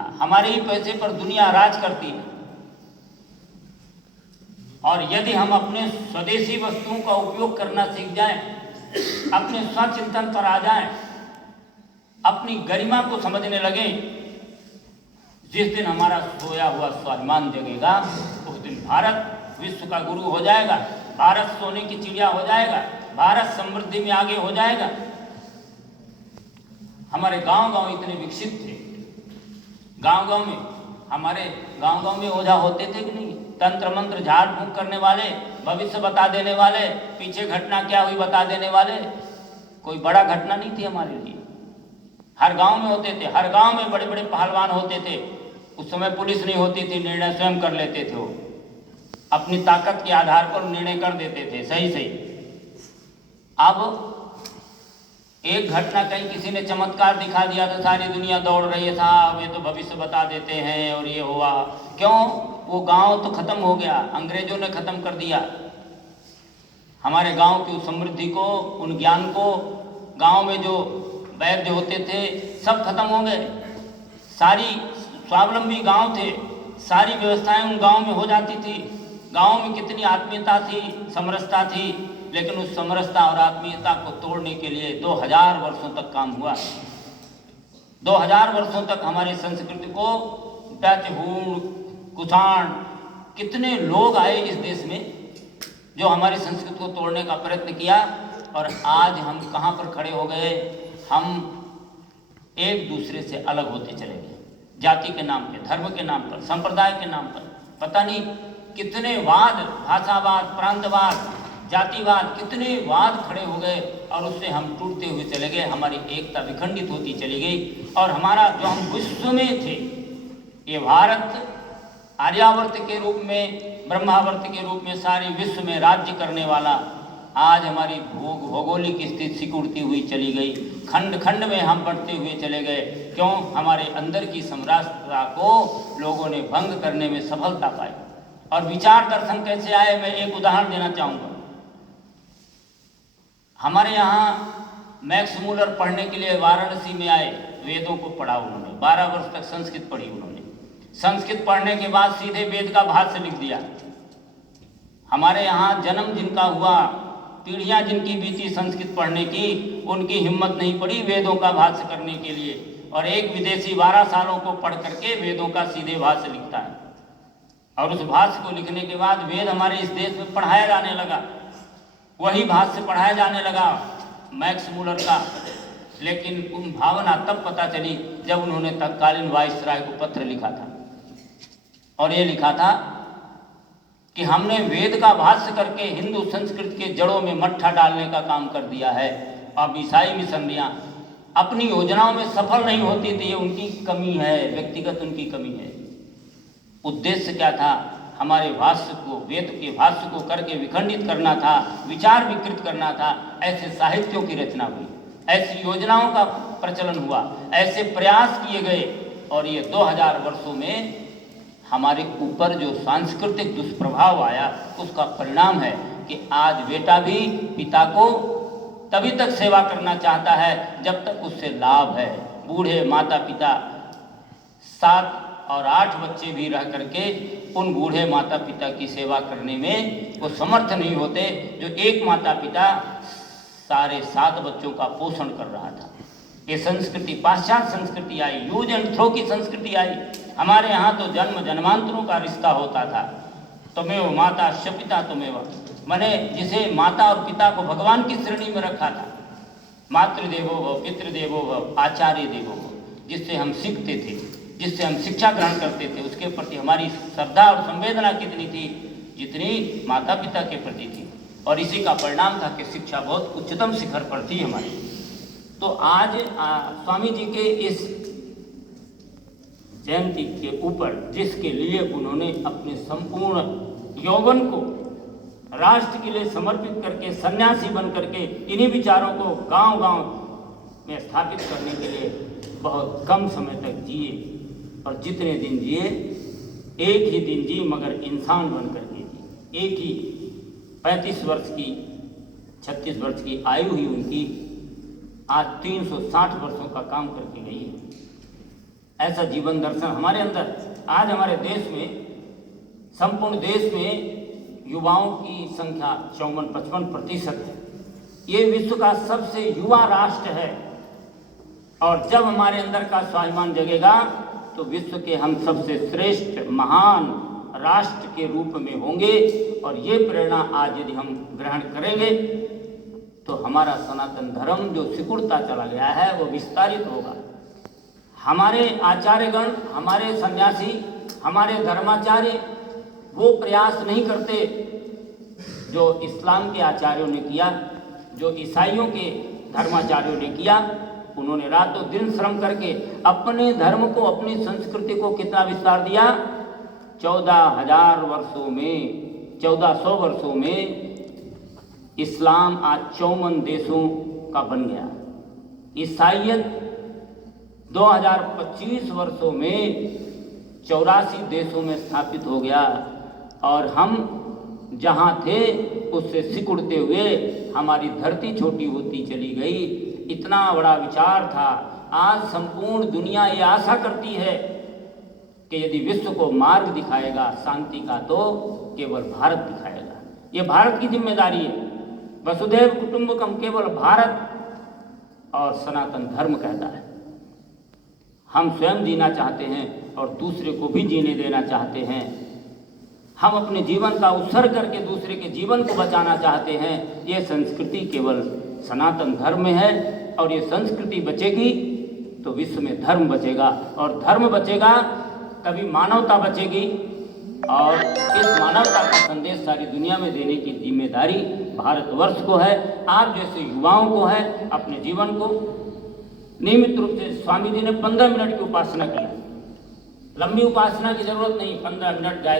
था। हमारे ही पैसे पर दुनिया राज करती है, और यदि हम अपने स्वदेशी वस्तुओं का उपयोग करना सीख जाएं, अपने स्वचिंतन पर आ जाएं, अपनी गरिमा को समझने लगें, जिस दिन हमारा सोया हुआ स्वाभिमान जगेगा उस दिन भारत विश्व का गुरु हो जाएगा, भारत सोने की चिड़िया हो जाएगा, भारत समृद्धि में आगे हो जाएगा। हमारे गांव-गांव इतने विकसित थे, गांव-गांव में हमारे गांव-गांव में ओझा होते थे कि नहीं, तंत्र मंत्र झाड़ फूंक करने वाले, भविष्य बता देने वाले, पीछे घटना क्या हुई बता देने वाले। कोई बड़ा घटना नहीं थी हमारे लिए, हर गांव में होते थे, हर गांव में बड़े बड़े पहलवान होते थे। उस समय पुलिस नहीं होती थी, निर्णय स्वयं कर लेते थे, वो अपनी ताकत के आधार पर निर्णय कर देते थे सही सही। अब एक घटना कहीं किसी ने चमत्कार दिखा दिया तो सारी दुनिया दौड़ रही है, साहब ये तो भविष्य बता देते हैं और ये हुआ। क्यों? वो गांव तो खत्म हो गया, अंग्रेजों ने खत्म कर दिया हमारे गांव की उस समृद्धि को, उन ज्ञान को। गांव में जो वैद्य होते थे सब खत्म हो गए, सारी स्वावलंबी गांव थे, सारी व्यवस्थाएं उन गांव में हो जाती थी। गांव में कितनी आत्मीयता थी, समरसता थी, लेकिन उस समरसता और आत्मीयता को तोड़ने के लिए 2000 वर्षों तक काम हुआ। 2000 वर्षों तक हमारी संस्कृति को डच, हूण, कुषाण, कितने लोग आए इस देश में जो हमारी संस्कृति को तोड़ने का प्रयत्न किया, और आज हम कहाँ पर खड़े हो गए? हम एक दूसरे से अलग होते चले गए, जाति के नाम पे, धर्म के नाम पर, संप्रदाय के नाम पर। पता नहीं कितने वाद, भाषावाद, प्रांतवाद, जातिवाद, कितने वाद खड़े हो गए, और उससे हम टूटते हुए चले गए। हमारी एकता विखंडित होती चली गई, और हमारा जो हम विश्व में थे, ये भारत आर्यावर्त के रूप में, ब्रह्मावर्त के रूप में सारे विश्व में राज्य करने वाला, आज हमारी भौगोलिक स्थिति सिकुड़ती हुई चली गई, खंड खंड में हम बढ़ते हुए चले गए। क्यों? हमारे अंदर की समरसता को लोगों ने भंग करने में सफलता पाई। और विचार दर्शन कैसे आए, मैं एक उदाहरण देना चाहूँगा। हमारे यहाँ मैक्स मूलर पढ़ने के लिए वाराणसी में आए, वेदों को पढ़ा उन्होंने, 12 वर्ष तक संस्कृत पढ़ी उन्होंने। संस्कृत पढ़ने के बाद सीधे वेद का भाष्य लिख दिया। हमारे यहाँ जन्म जिनका हुआ, पीढ़ियाँ जिनकी बीती संस्कृत पढ़ने की, उनकी हिम्मत नहीं पड़ी वेदों का भाष्य करने के लिए, और एक विदेशी 12 सालों को पढ़ करके वेदों का सीधे भाष्य लिखता है। और उस भाष्य को लिखने के बाद वेद हमारे इस देश में पढ़ाया जाने लगा, वही भाष्य पढ़ाया जाने लगा मैक्स मूलर का। लेकिन उन भावना तब पता चली जब उन्होंने तत्कालीन वाइसराय को पत्र लिखा था, और ये लिखा था कि हमने वेद का भाष्य करके हिंदू संस्कृति के जड़ों में मट्ठा डालने का काम कर दिया है। अब ईसाई मिशनरियाँ अपनी योजनाओं में सफल नहीं होती थी, ये उनकी कमी है, व्यक्तिगत उनकी कमी है। उद्देश्य क्या था? हमारे भाष्य को, वेद के भाष्य को करके विखंडित करना था, विचार विकृत करना था। ऐसे साहित्यों की रचना हुई, ऐसी योजनाओं का प्रचलन हुआ, ऐसे प्रयास किए गए, और ये 2000 वर्षों में हमारे ऊपर जो सांस्कृतिक दुष्प्रभाव आया, उसका परिणाम है कि आज बेटा भी पिता को तभी तक सेवा करना चाहता है जब तक उससे लाभ है। बूढ़े माता पिता 7 और 8 बच्चे भी रह करके उन बूढ़े माता पिता की सेवा करने में वो समर्थ नहीं होते, जो एक माता पिता सारे 7 बच्चों का पोषण कर रहा था। ये संस्कृति, पाश्चात्य संस्कृति आई, यूज एंड थ्रो की संस्कृति आई। हमारे यहाँ तो जन्म जन्मांतरों का रिश्ता होता था, तुमेव माता श पिता तुमेव, मैंने जिसे माता और पिता को भगवान की श्रेणी में रखा था। मातृदेवो भव, पितृदेवो भव, आचार्य देवो भव, जिससे हम सीखते थे, जिससे हम शिक्षा ग्रहण करते थे, उसके प्रति हमारी श्रद्धा और संवेदना कितनी थी, जितनी माता पिता के प्रति थी। और इसी का परिणाम था कि शिक्षा बहुत उच्चतम शिखर पर थी हमारी। तो आज स्वामी जी के इस जयंती के ऊपर, जिसके लिए उन्होंने अपने संपूर्ण यौवन को राष्ट्र के लिए समर्पित करके, सन्यासी बन करके इन्हीं विचारों को गांव-गांव में स्थापित करने के लिए बहुत कम समय तक जिए, और जितने दिन जिए, एक ही दिन जी मगर इंसान बन करके जी। एक ही 35 वर्ष की, 36 वर्ष की आयु ही उनकी आज 360 वर्षों का काम करके गई है। ऐसा जीवन दर्शन हमारे अंदर। आज हमारे देश में, संपूर्ण देश में युवाओं की संख्या 54-55% है। ये विश्व का सबसे युवा राष्ट्र है और जब हमारे अंदर का स्वाभिमान जगेगा तो विश्व के हम सबसे श्रेष्ठ महान राष्ट्र के रूप में होंगे। और ये प्रेरणा आज यदि हम ग्रहण करेंगे तो हमारा सनातन धर्म जो सिकुड़ता चला गया है वो विस्तारित होगा। हमारे आचार्यगण, हमारे सन्यासी, हमारे धर्माचार्य वो प्रयास नहीं करते जो इस्लाम के आचार्यों ने किया, जो ईसाइयों के धर्माचार्यों ने किया। उन्होंने रातों दिन श्रम करके अपने धर्म को, अपनी संस्कृति को कितना विस्तार दिया। 14,000 वर्षों में, 1400 वर्षों में इस्लाम आज 54 देशों का बन गया। ईसाइयत 2025 वर्षों में 84 देशों में स्थापित हो गया। और हम जहाँ थे उससे सिकुड़ते हुए हमारी धरती छोटी होती चली गई। इतना बड़ा विचार था। आज संपूर्ण दुनिया ये आशा करती है कि यदि विश्व को मार्ग दिखाएगा शांति का तो केवल भारत दिखाएगा। ये भारत की जिम्मेदारी है। वसुधैव कुटुंबकम केवल भारत और सनातन धर्म कहता है। हम स्वयं जीना चाहते हैं और दूसरे को भी जीने देना चाहते हैं। हम अपने जीवन का उत्सर्ग करके दूसरे के जीवन को बचाना चाहते हैं। ये संस्कृति केवल सनातन धर्म में है और ये संस्कृति बचेगी तो विश्व में धर्म बचेगा और धर्म बचेगा तभी मानवता बचेगी। और इस मानवता का संदेश सारी दुनिया में देने की जिम्मेदारी भारतवर्ष को है। आप जैसे युवाओं को है। अपने जीवन को नियमित रूप से, स्वामी जी ने 15 मिनट की उपासना की। लंबी उपासना की जरूरत नहीं, 15 मिनट गायत्री